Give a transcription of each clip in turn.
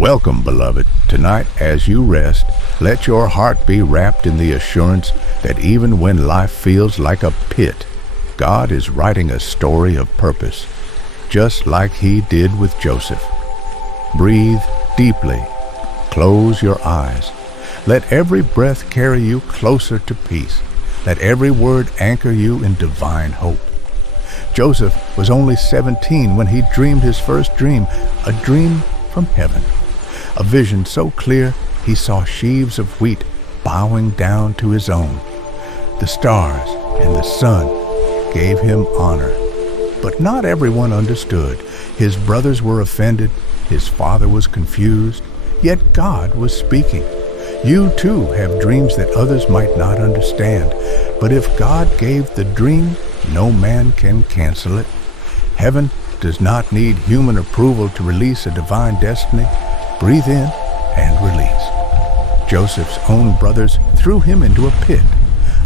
Welcome, beloved. Tonight, as you rest, let your heart be wrapped in the assurance that even when life feels like a pit, God is writing a story of purpose, just like He did with Joseph. Breathe deeply. Close your eyes. Let every breath carry you closer to peace. Let every word anchor you in divine hope. Joseph was only 17 when he dreamed his first dream, a dream from heaven. A vision so clear he saw sheaves of wheat bowing down to his own. The stars and the sun gave him honor. But not everyone understood. His brothers were offended. His father was confused. Yet God was speaking. You too have dreams that others might not understand. But if God gave the dream, no man can cancel it. Heaven does not need human approval to release a divine destiny. Breathe in and release. Joseph's own brothers threw him into a pit,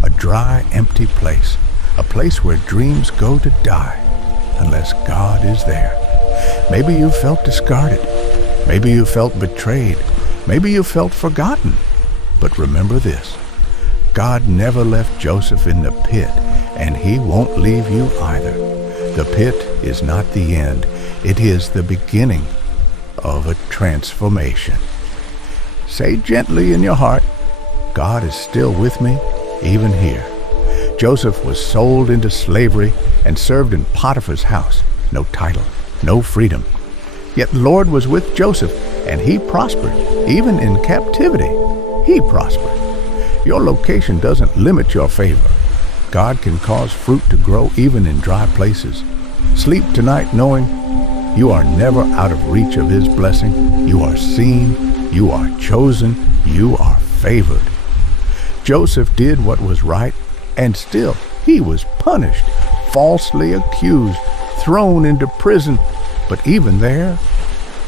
a dry, empty place, a place where dreams go to die unless God is there. Maybe you felt discarded. Maybe you felt betrayed. Maybe you felt forgotten. But remember this: God never left Joseph in the pit, and He won't leave you either. The pit is not the end. It is the beginning of a transformation. Say gently in your heart, God is still with me, even here. Joseph was sold into slavery and served in Potiphar's house. No title, no freedom. Yet the Lord was with Joseph, and he prospered. Even in captivity, he prospered. Your location doesn't limit your favor. God can cause fruit to grow even in dry places. Sleep tonight knowing you are never out of reach of His blessing. You are seen, you are chosen, you are favored. Joseph did what was right, and still he was punished, falsely accused, thrown into prison. But even there,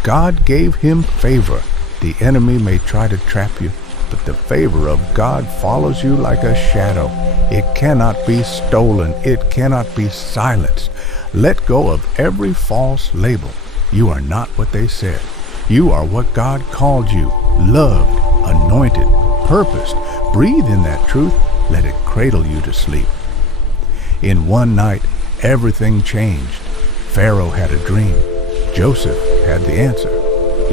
God gave him favor. The enemy may try to trap you, but the favor of God follows you like a shadow. It cannot be stolen. It cannot be silenced. Let go of every false label. You are not what they said. You are what God called you, loved, anointed, purposed. Breathe in that truth. Let it cradle you to sleep. In one night, everything changed. Pharaoh had a dream. Joseph had the answer.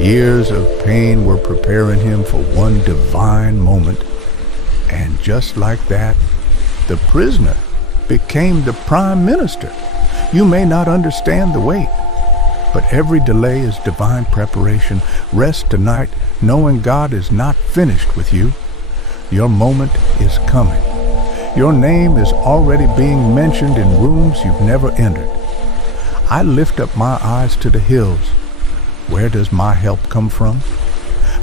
Years of pain were preparing him for one divine moment. And just like that, the prisoner became the prime minister. You may not understand the wait, but every delay is divine preparation. Rest tonight knowing God is not finished with you. Your moment is coming. Your name is already being mentioned in rooms you've never entered. I lift up my eyes to the hills. Where does my help come from?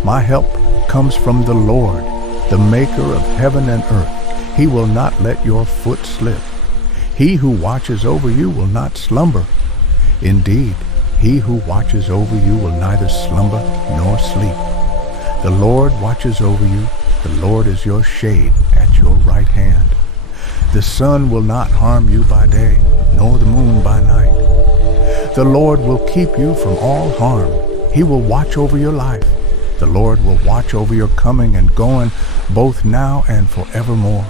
My help comes from the Lord, the maker of heaven and earth. He will not let your foot slip. He who watches over you will not slumber. Indeed, He who watches over you will neither slumber nor sleep. The Lord watches over you. The Lord is your shade at your right hand. The sun will not harm you by day, nor the moon by night. The Lord will keep you from all harm. He will watch over your life. The Lord will watch over your coming and going, both now and forevermore.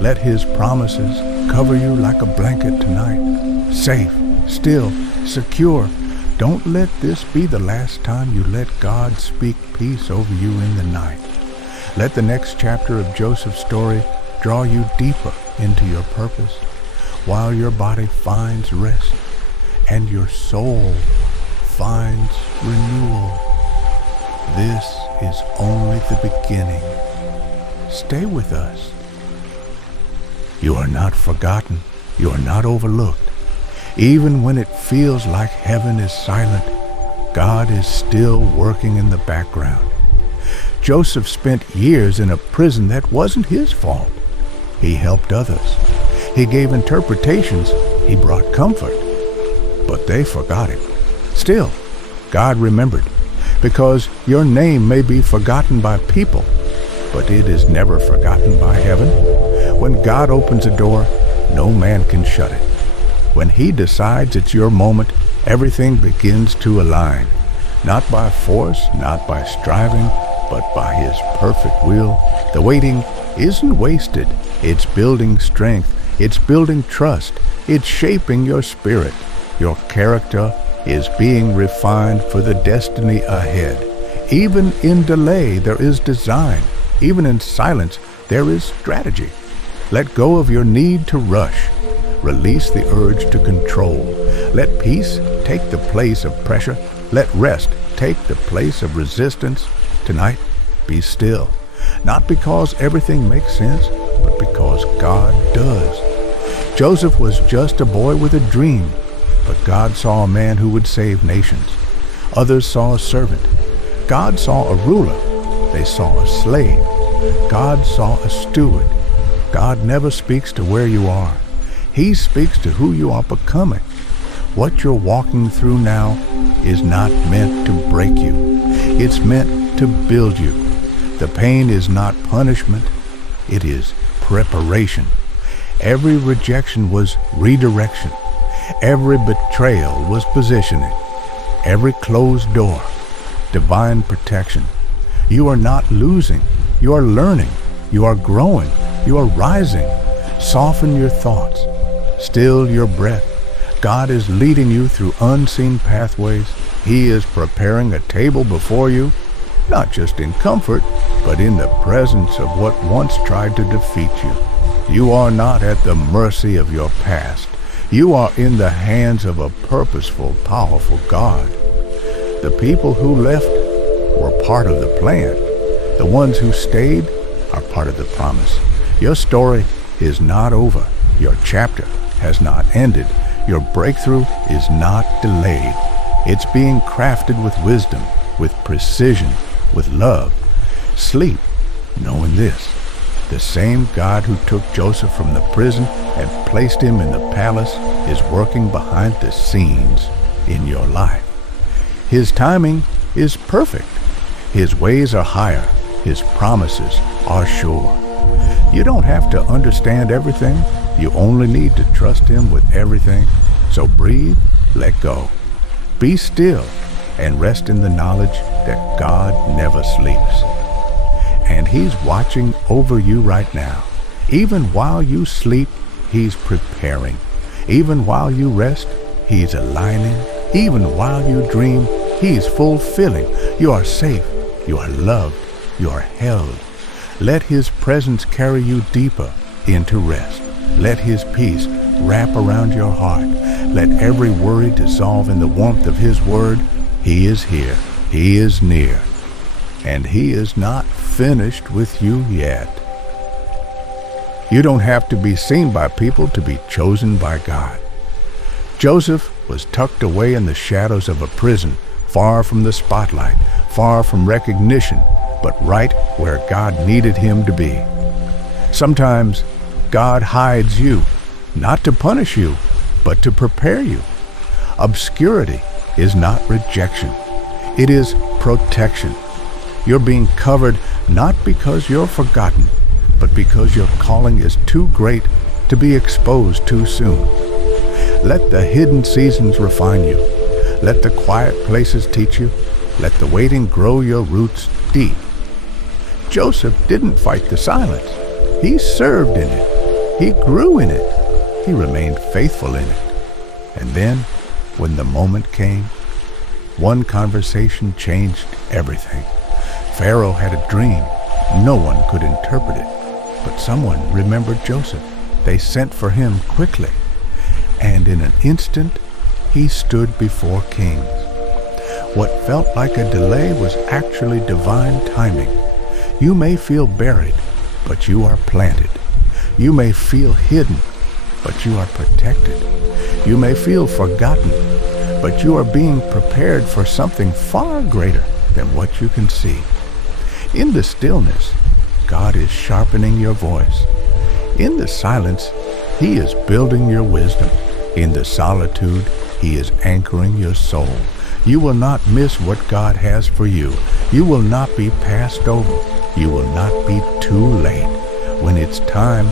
Let His promises cover you like a blanket tonight. Safe, still, secure. Don't let this be the last time you let God speak peace over you in the night. Let the next chapter of Joseph's story draw you deeper into your purpose, while your body finds rest and your soul finds renewal. This is only the beginning. Stay with us. You are not forgotten. You are not overlooked. Even when it feels like heaven is silent, God is still working in the background. Joseph spent years in a prison that wasn't his fault. He helped others. He gave interpretations. He brought comfort. But they forgot him. Still, God remembered, because your name may be forgotten by people, but it is never forgotten by heaven. When God opens a door, no man can shut it. When He decides it's your moment, everything begins to align. not by force, not by striving, but by his perfect will. The waiting isn't wasted. It's building strength. It's building trust. It's shaping your spirit. Your character is being refined for the destiny ahead. Even in delay, there is design. Even in silence, there is strategy. Let go of your need to rush. Release the urge to control. Let peace take the place of pressure. Let rest take the place of resistance. Tonight, be still. Not because everything makes sense, but because God does. Joseph was just a boy with a dream, but God saw a man who would save nations. Others saw a servant. God saw a ruler. They saw a slave. God saw a steward. God never speaks to where you are. He speaks to who you are becoming. What you're walking through now is not meant to break you. It's meant to build you. The pain is not punishment. It is preparation. Every rejection was redirection. Every betrayal was positioning. Every closed door, divine protection. You are not losing. You are learning. You are growing. You are rising. Soften your thoughts. Still your breath. God is leading you through unseen pathways. He is preparing a table before you, not just in comfort, but in the presence of what once tried to defeat you. You are not at the mercy of your past. You are in the hands of a purposeful, powerful God. The people who left were part of the plan. The ones who stayed are part of the promise. Your story is not over. Your chapter has not ended. Your breakthrough is not delayed. It's being crafted with wisdom, with precision, with love. Sleep, knowing this. The same God who took Joseph from the prison and placed him in the palace is working behind the scenes in your life. His timing is perfect. His ways are higher. His promises are sure. You don't have to understand everything. You only need to trust him with everything. So breathe, let go. Be still and rest in the knowledge that God never sleeps. And he's watching over you right now. Even while you sleep, he's preparing. Even while you rest, he's aligning. Even while you dream, he's fulfilling. You are safe. You are loved. You are held. Let his presence carry you deeper into rest. Let his peace wrap around your heart. Let every worry dissolve in the warmth of his word. He is here. He is near. And he is not finished with you yet. You don't have to be seen by people to be chosen by God. Joseph was tucked away in the shadows of a prison, far from the spotlight, far from recognition, but right where God needed him to be. Sometimes God hides you, not to punish you, but to prepare you. Obscurity is not rejection. It is protection. You're being covered not because you're forgotten, but because your calling is too great to be exposed too soon. Let the hidden seasons refine you. Let the quiet places teach you. Let the waiting grow your roots deep. Joseph didn't fight the silence. He served in it. He grew in it. He remained faithful in it. And then, when the moment came, one conversation changed everything. Pharaoh had a dream. No one could interpret it. But someone remembered Joseph. They sent for him quickly. And in an instant, he stood before kings. What felt like a delay was actually divine timing. You may feel buried, but you are planted. You may feel hidden, but you are protected. You may feel forgotten, but you are being prepared for something far greater than what you can see. In the stillness, God is sharpening your voice. In the silence, he is building your wisdom. In the solitude, he is anchoring your soul. You will not miss what God has for you. You will not be passed over. You will not be too late. When it's time,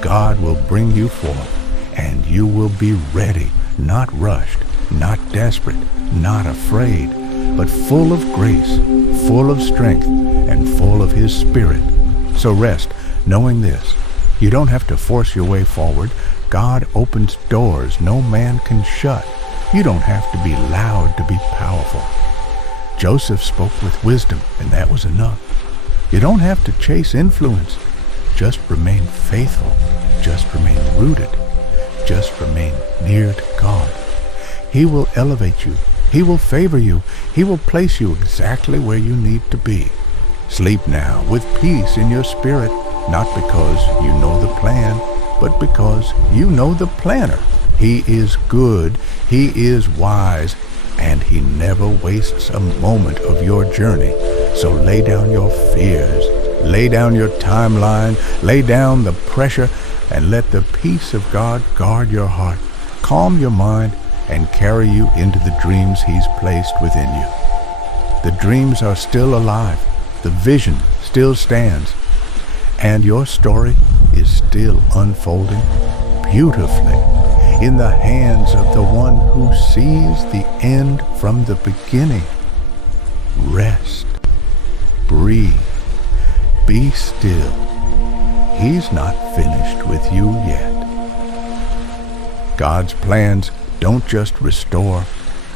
God will bring you forth, and you will be ready, not rushed, not desperate, not afraid, but full of grace, full of strength, and full of His Spirit. So rest, knowing this. You don't have to force your way forward. God opens doors no man can shut. You don't have to be loud to be powerful. Joseph spoke with wisdom, and that was enough. You don't have to chase influence. Just remain faithful. Just remain rooted. Just remain near to God. He will elevate you. He will favor you. He will place you exactly where you need to be. Sleep now with peace in your spirit, not because you know the plan, but because you know the planner. He is good. He is wise. And He never wastes a moment of your journey. So lay down your fears, lay down your timeline, lay down the pressure, and let the peace of God guard your heart, calm your mind, and carry you into the dreams He's placed within you. The dreams are still alive, the vision still stands, and your story is still unfolding beautifully in the hands of the one who sees the end from the beginning. Rest. Breathe. Be still. He's not finished with you yet. God's plans don't just restore,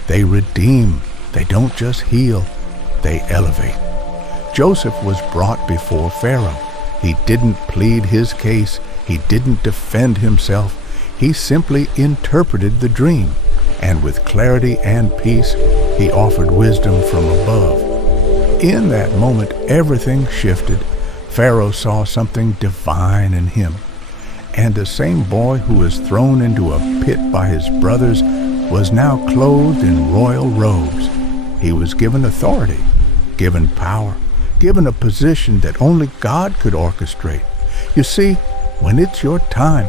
they redeem. They don't just heal, they elevate. Joseph was brought before Pharaoh. He didn't plead his case. He didn't defend himself. He simply interpreted the dream, and with clarity and peace, he offered wisdom from above. In that moment, everything shifted. Pharaoh saw something divine in him, and the same boy who was thrown into a pit by his brothers was now clothed in royal robes. He was given authority, given power, given a position that only God could orchestrate. You see, when it's your time,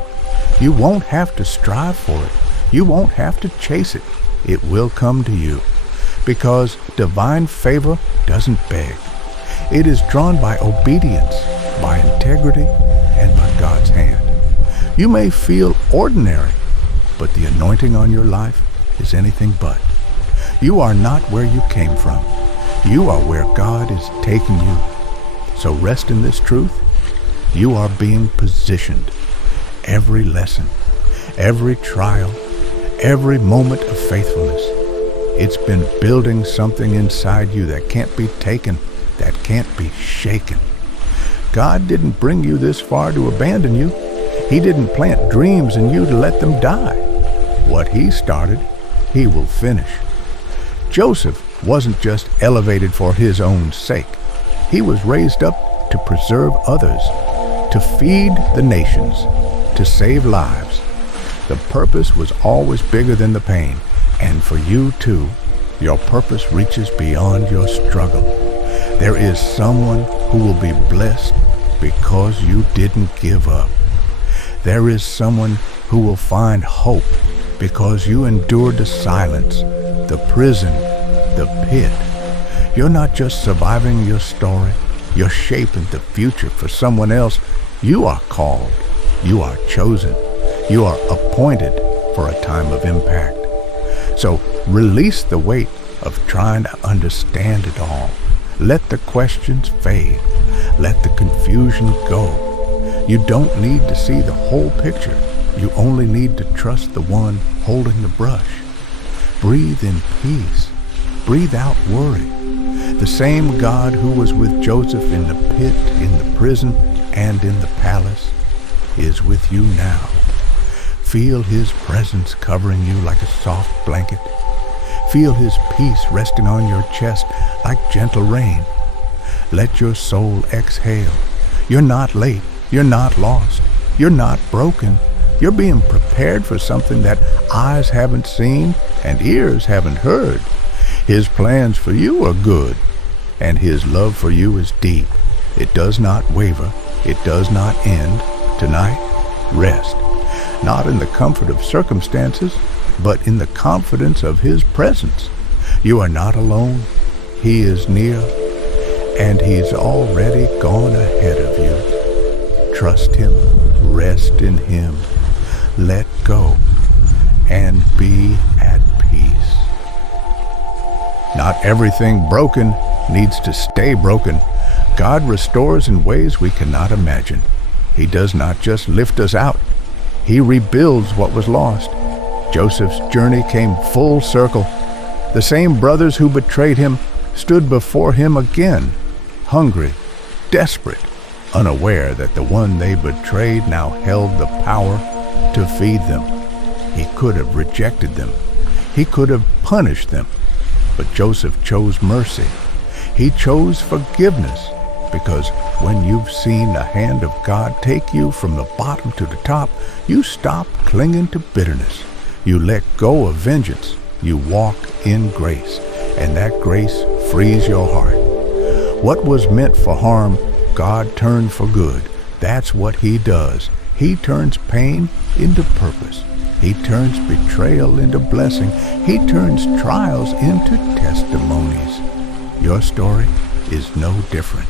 you won't have to strive for it. You won't have to chase it. It will come to you, because divine favor doesn't beg. It is drawn by obedience, by integrity, and by God's hand. You may feel ordinary, but the anointing on your life is anything but. You are not where you came from. You are where God is taking you. So rest in this truth. You are being positioned. Every lesson, every trial, every moment of faithfulness, it's been building something inside you that can't be taken, that can't be shaken. God didn't bring you this far to abandon you. He didn't plant dreams in you to let them die. What He started, He will finish. Joseph wasn't just elevated for his own sake. He was raised up to preserve others, to feed the nations, to save lives. The purpose was always bigger than the pain, and for you too, your purpose reaches beyond your struggle. There is someone who will be blessed because you didn't give up. There is someone who will find hope because you endured the silence, the prison, the pit. You're not just surviving your story, you're shaping the future for someone else. You are called, you are chosen, you are appointed for a time of impact. So release the weight of trying to understand it all. Let the questions fade. Let the confusion go. You don't need to see the whole picture. You only need to trust the one holding the brush. Breathe in peace. Breathe out worry. The same God who was with Joseph in the pit, in the prison, and in the palace is with you now. Feel His presence covering you like a soft blanket. Feel His peace resting on your chest like gentle rain. Let your soul exhale. You're not late. You're not lost. You're not broken. You're being prepared for something that eyes haven't seen and ears haven't heard. His plans for you are good, and His love for you is deep. It does not waver. It does not end. Tonight, rest. Not in the comfort of circumstances, but in the confidence of His presence. You are not alone. He is near, and He's already gone ahead of you. Trust Him, rest in Him, let go, and be at peace. Not everything broken needs to stay broken. God restores in ways we cannot imagine. He does not just lift us out. He rebuilds what was lost. Joseph's journey came full circle. The same brothers who betrayed him stood before him again, hungry, desperate, unaware that the one they betrayed now held the power to feed them. He could have rejected them. He could have punished them. But Joseph chose mercy. He chose forgiveness, because when you've seen the hand of God take you from the bottom to the top, you stop clinging to bitterness. You let go of vengeance. You walk in grace, and that grace frees your heart. What was meant for harm, God turned for good. That's what He does. He turns pain into purpose. He turns betrayal into blessing. He turns trials into testimonies. Your story is no different.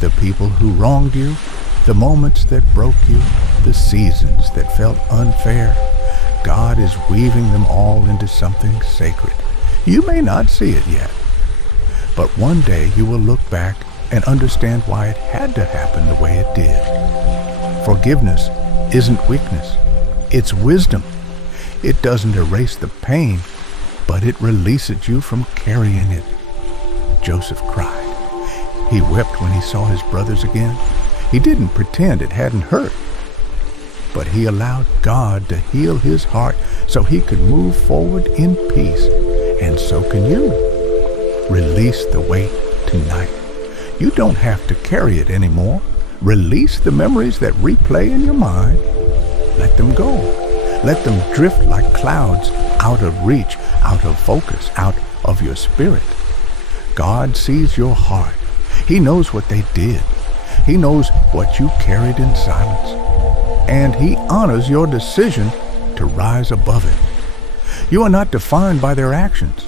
The people who wronged you, the moments that broke you, the seasons that felt unfair, God is weaving them all into something sacred. You may not see it yet, but one day you will look back and understand why it had to happen the way it did. Forgiveness isn't weakness, it's wisdom. It doesn't erase the pain, but it releases you from carrying it. Joseph cried. He wept when he saw his brothers again. He didn't pretend it hadn't hurt, but he allowed God to heal his heart so he could move forward in peace. And so can you. Release the weight tonight. You don't have to carry it anymore. Release the memories that replay in your mind. Let them go. Let them drift like clouds, out of reach, out of focus, out of your spirit. God sees your heart. He knows what they did. He knows what you carried in silence. And He honors your decision to rise above it. You are not defined by their actions.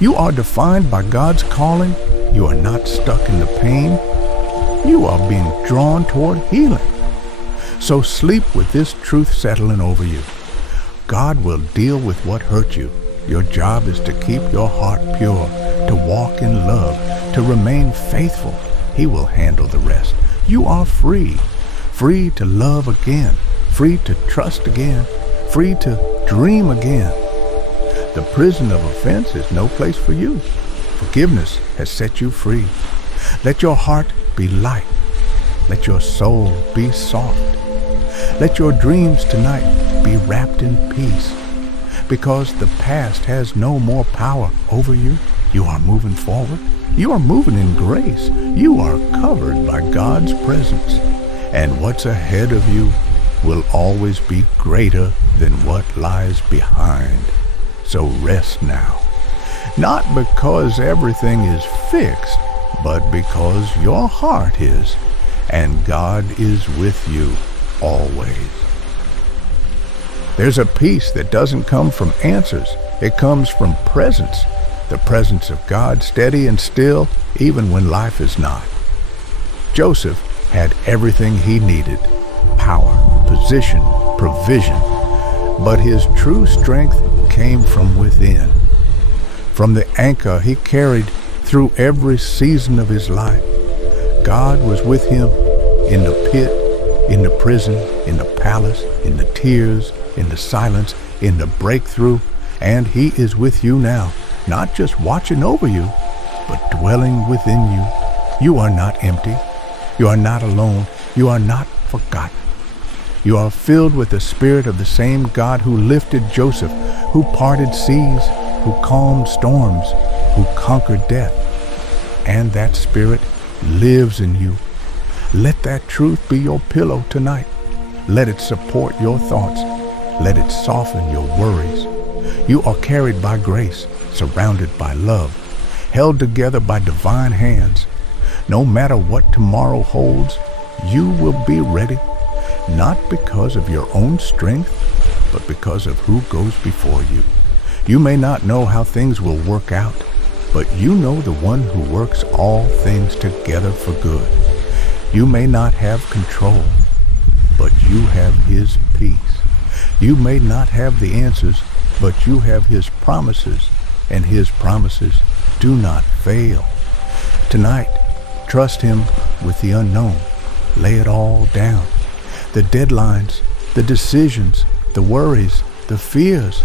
You are defined by God's calling. You are not stuck in the pain. You are being drawn toward healing. So sleep with this truth settling over you. God will deal with what hurt you. Your job is to keep your heart pure, to walk in love, to remain faithful. He will handle the rest. You are free. Free to love again. Free to trust again. Free to dream again. The prison of offense is no place for you. Forgiveness has set you free. Let your heart be light. Let your soul be soft. Let your dreams tonight be wrapped in peace. Because the past has no more power over you. You are moving forward. You are moving in grace. You are covered by God's presence. And what's ahead of you will always be greater than what lies behind. So rest now. Not because everything is fixed, but because your heart is. And God is with you always. There's a peace that doesn't come from answers. It comes from presence. The presence of God, steady and still, even when life is not. Joseph had everything he needed: power, position, provision. But his true strength came from within. From the anchor he carried through every season of his life. God was with him in the pit, in the prison, in the palace, in the tears, in the silence, in the breakthrough, and He is with you now, not just watching over you, but dwelling within you. You are not empty. You are not alone. You are not forgotten. You are filled with the Spirit of the same God who lifted Joseph, who parted seas, who calmed storms, who conquered death. And that Spirit lives in you. Let that truth be your pillow tonight. Let it support your thoughts. Let it soften your worries. You are carried by grace, surrounded by love, held together by divine hands. No matter what tomorrow holds, you will be ready, not because of your own strength, but because of who goes before you. You may not know how things will work out, but you know the one who works all things together for good. You may not have control, but you have His peace. You may not have the answers, but you have His promises, and His promises do not fail. Tonight, trust Him with the unknown. Lay it all down. The deadlines, the decisions, the worries, the fears.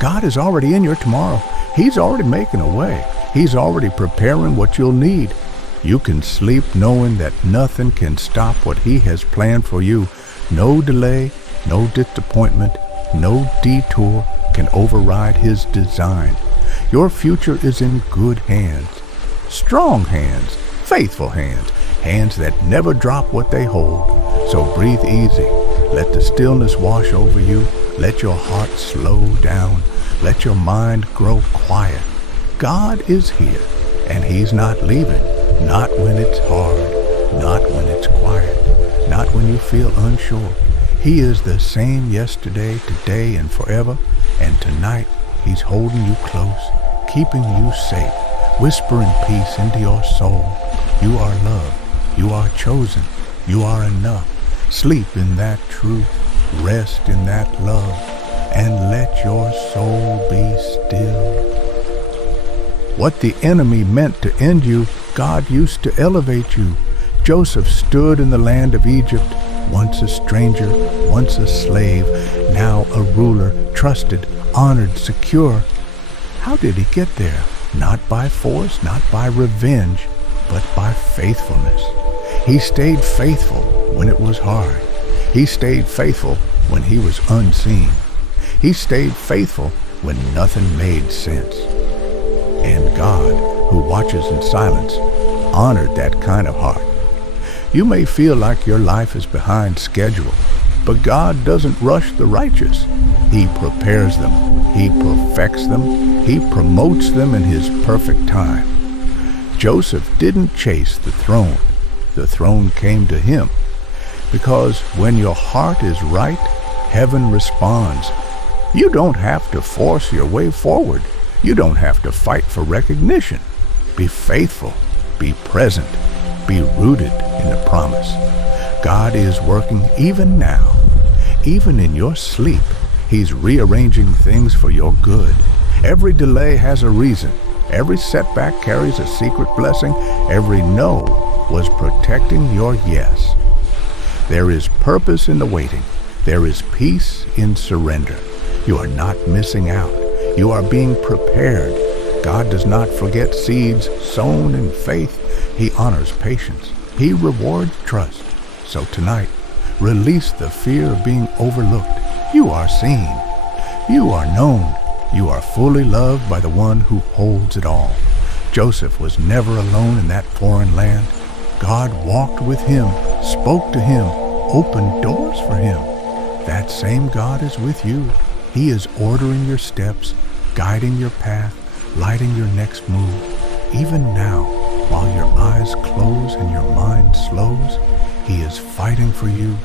God is already in your tomorrow. He's already making a way. He's already preparing what you'll need. You can sleep knowing that nothing can stop what He has planned for you. No delay, no disappointment, no detour can override His design. Your future is in good hands. Strong hands, faithful hands, hands that never drop what they hold. So breathe easy. Let the stillness wash over you. Let your heart slow down. Let your mind grow quiet. God is here, and He's not leaving. Not when it's hard, not when it's quiet, not when you feel unsure. He is the same yesterday, today, and forever. And tonight, He's holding you close, keeping you safe, whispering peace into your soul. You are loved. You are chosen. You are enough. Sleep in that truth. Rest in that love. And let your soul be still. What the enemy meant to end you, God used to elevate you. Joseph stood in the land of Egypt, once a stranger, once a slave, now a ruler, trusted, honored, secure. How did he get there? Not by force, not by revenge, but by faithfulness. He stayed faithful when it was hard. He stayed faithful when he was unseen. He stayed faithful when nothing made sense. And God, who watches in silence, honored that kind of heart. You may feel like your life is behind schedule, but God doesn't rush the righteous. He prepares them. He perfects them. He promotes them in His perfect time. Joseph didn't chase the throne. The throne came to him. Because when your heart is right, heaven responds. You don't have to force your way forward. You don't have to fight for recognition. Be faithful. Be present. Be rooted in the promise. God is working even now. Even in your sleep, He's rearranging things for your good. Every delay has a reason. Every setback carries a secret blessing. Every no was protecting your yes. There is purpose in the waiting. There is peace in surrender. You are not missing out. You are being prepared. God does not forget seeds sown in faith. He honors patience. He rewards trust. So tonight, release the fear of being overlooked. You are seen. You are known. You are fully loved by the one who holds it all. Joseph was never alone in that foreign land. God walked with him, spoke to him, opened doors for him. That same God is with you. He is ordering your steps, guiding your path, lighting your next move. Even now, while your eyes close and your mind slows, He is fighting for you.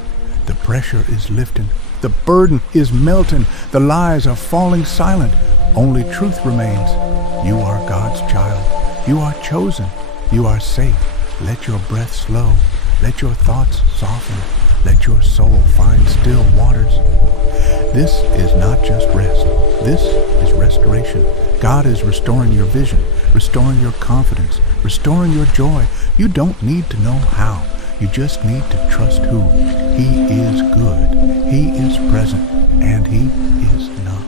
The pressure is lifting. The burden is melting. The lies are falling silent. Only truth remains. You are God's child. You are chosen. You are safe. Let your breath slow. Let your thoughts soften. Let your soul find still waters. This is not just rest. This is restoration. God is restoring your vision, restoring your confidence, restoring your joy. You don't need to know how. You just need to trust who. He is good. He is present. And He is enough.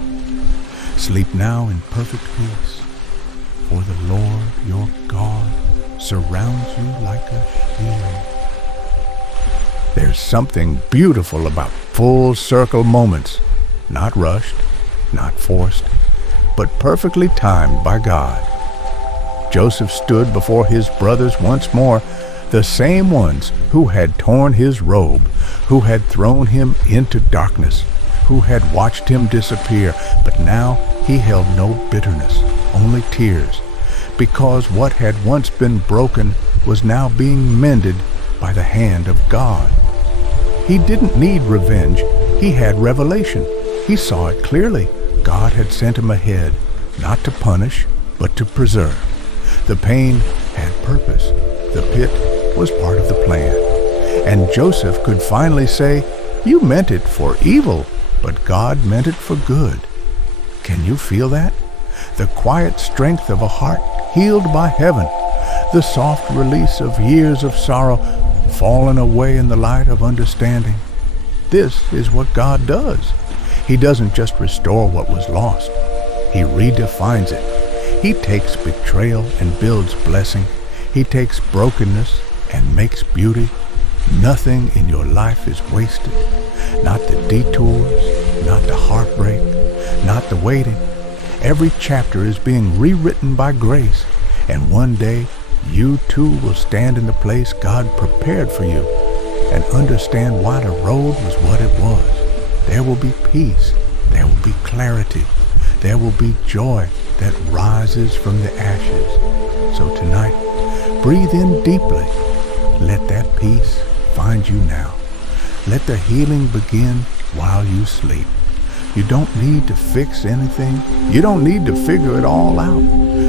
Sleep now in perfect peace. For the Lord your God surrounds you like a shield. There's something beautiful about full circle moments. Not rushed, not forced, but perfectly timed by God. Joseph stood before his brothers once more, the same ones who had torn his robe, who had thrown him into darkness, who had watched him disappear, but now he held no bitterness, only tears, because what had once been broken was now being mended by the hand of God. He didn't need revenge. He had revelation. He saw it clearly. God had sent him ahead, not to punish, but to preserve. The pain had purpose. The pit was part of the plan. And Joseph could finally say, "You meant it for evil, but God meant it for good." Can you feel that? The quiet strength of a heart healed by heaven, the soft release of years of sorrow fallen away in the light of understanding. This is what God does. He doesn't just restore what was lost. He redefines it. He takes betrayal and builds blessing. He takes brokenness and makes beauty. Nothing in your life is wasted. Not the detours, not the heartbreak, not the waiting. Every chapter is being rewritten by grace, and one day you too will stand in the place God prepared for you and understand why the road was what it was. There will be peace. There will be clarity. There will be joy that rises from the ashes. So tonight, breathe in deeply. Let that peace find you now. Let the healing begin while you sleep. You don't need to fix anything. You don't need to figure it all out.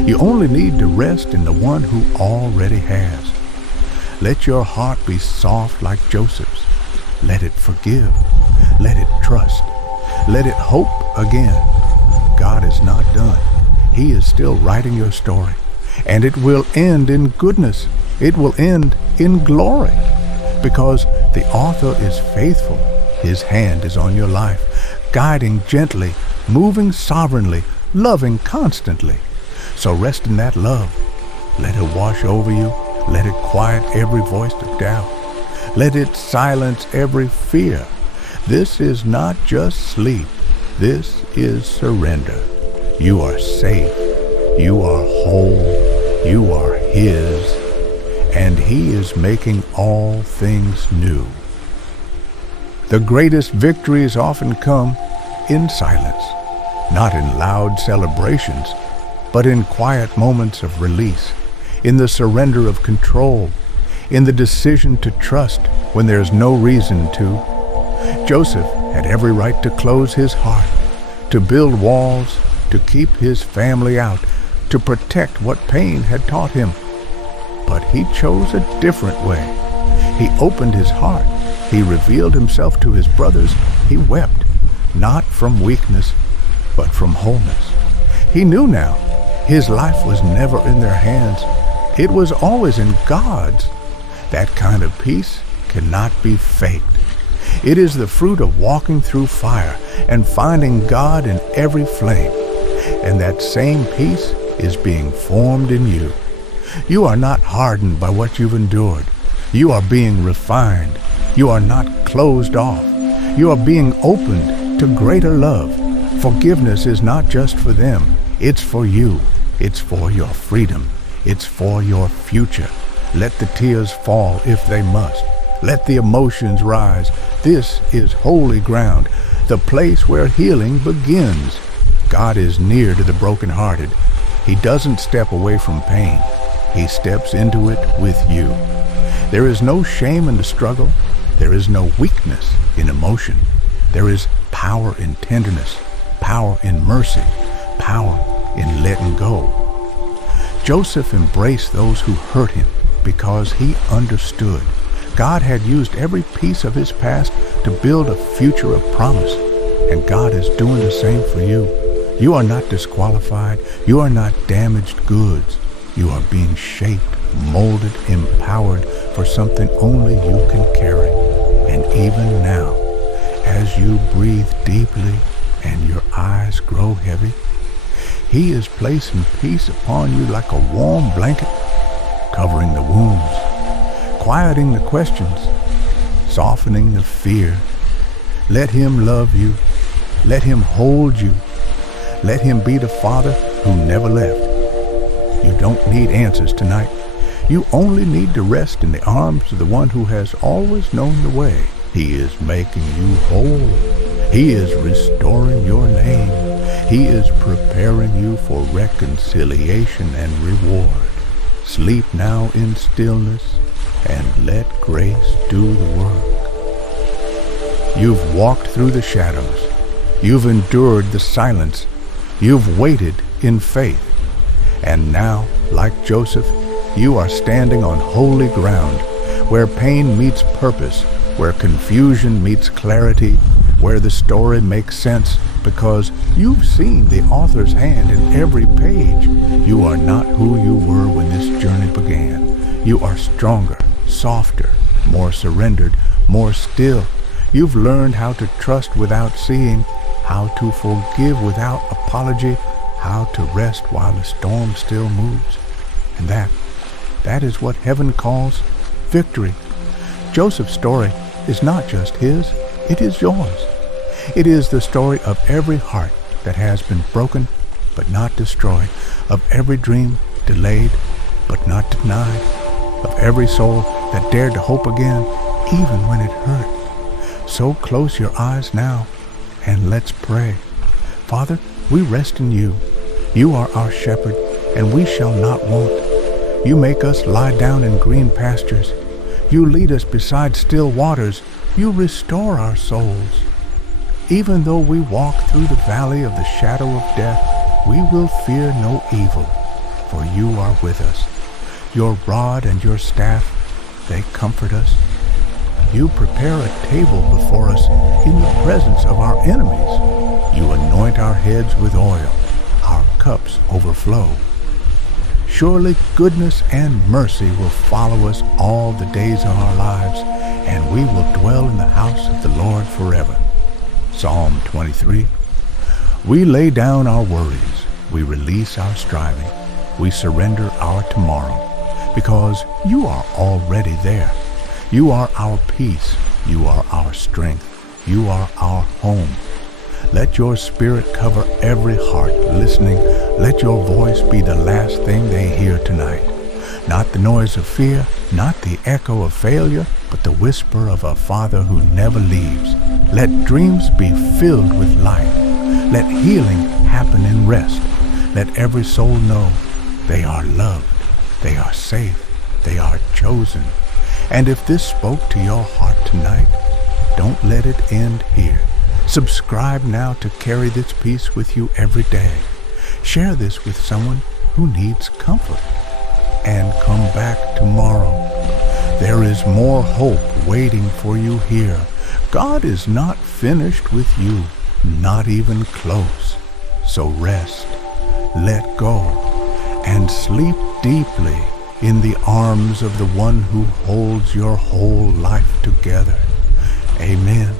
You only need to rest in the one who already has. Let your heart be soft like Joseph's. Let it forgive. Let it trust. Let it hope again. God is not done. He is still writing your story. And it will end in goodness. It will end in glory. Because the author is faithful. His hand is on your life, guiding gently, moving sovereignly, loving constantly. So rest in that love. Let it wash over you. Let it quiet every voice of doubt. Let it silence every fear. This is not just sleep. This is surrender. You are safe. You are whole. You are His. And He is making all things new. The greatest victories often come in silence, not in loud celebrations, but in quiet moments of release, in the surrender of control, in the decision to trust when there's no reason to. Joseph had every right to close his heart, to build walls, to keep his family out, to protect what pain had taught him. But he chose a different way. He opened his heart. He revealed himself to his brothers. He wept, not from weakness, but from wholeness. He knew now his life was never in their hands. It was always in God's. That kind of peace cannot be faked. It is the fruit of walking through fire and finding God in every flame. And that same peace is being formed in you. You are not hardened by what you've endured. You are being refined. You are not closed off. You are being opened to greater love. Forgiveness is not just for them. It's for you. It's for your freedom. It's for your future. Let the tears fall if they must. Let the emotions rise. This is holy ground, the place where healing begins. God is near to the brokenhearted. He doesn't step away from pain. He steps into it with you. There is no shame in the struggle. There is no weakness in emotion. There is power in tenderness, power in mercy, power in letting go. Joseph embraced those who hurt him because he understood. God had used every piece of his past to build a future of promise, and God is doing the same for you. You are not disqualified. You are not damaged goods. You are being shaped, molded, empowered for something only you can carry. And even now, as you breathe deeply and your eyes grow heavy, He is placing peace upon you like a warm blanket, covering the wounds, quieting the questions, softening the fear. Let Him love you. Let Him hold you. Let Him be the Father who never left. You don't need answers tonight. You only need to rest in the arms of the one who has always known the way. He is making you whole. He is restoring your name. He is preparing you for reconciliation and reward. Sleep now in stillness and let grace do the work. You've walked through the shadows. You've endured the silence. You've waited in faith. And now, like Joseph, you are standing on holy ground, where pain meets purpose, where confusion meets clarity, where the story makes sense because you've seen the author's hand in every page. You are not who you were when this journey began. You are stronger, softer, more surrendered, more still. You've learned how to trust without seeing, how to forgive without apology, how to rest while the storm still moves. And that is what heaven calls victory. Joseph's story is not just his, it is yours. It is the story of every heart that has been broken but not destroyed, of every dream delayed but not denied, of every soul that dared to hope again even when it hurt. So close your eyes now and let's pray. Father, we rest in you. You are our shepherd, and we shall not want. You make us lie down in green pastures. You lead us beside still waters. You restore our souls. Even though we walk through the valley of the shadow of death, we will fear no evil, for you are with us. Your rod and your staff, they comfort us. You prepare a table before us in the presence of our enemies. You anoint our heads with oil. Our cups overflow. Surely goodness and mercy will follow us all the days of our lives, and we will dwell in the house of the Lord forever. Psalm 23. We lay down our worries. We release our striving. We surrender our tomorrow, because you are already there. You are our peace. You are our strength. You are our home. Let your spirit cover every heart listening. Let your voice be the last thing they hear tonight. Not the noise of fear, not the echo of failure, but the whisper of a Father who never leaves. Let dreams be filled with light. Let healing happen in rest. Let every soul know they are loved, they are safe, they are chosen. And if this spoke to your heart tonight, don't let it end here. Subscribe now to carry this peace with you every day. Share this with someone who needs comfort. And come back tomorrow. There is more hope waiting for you here. God is not finished with you, not even close. So rest, let go, and sleep deeply in the arms of the one who holds your whole life together. Amen.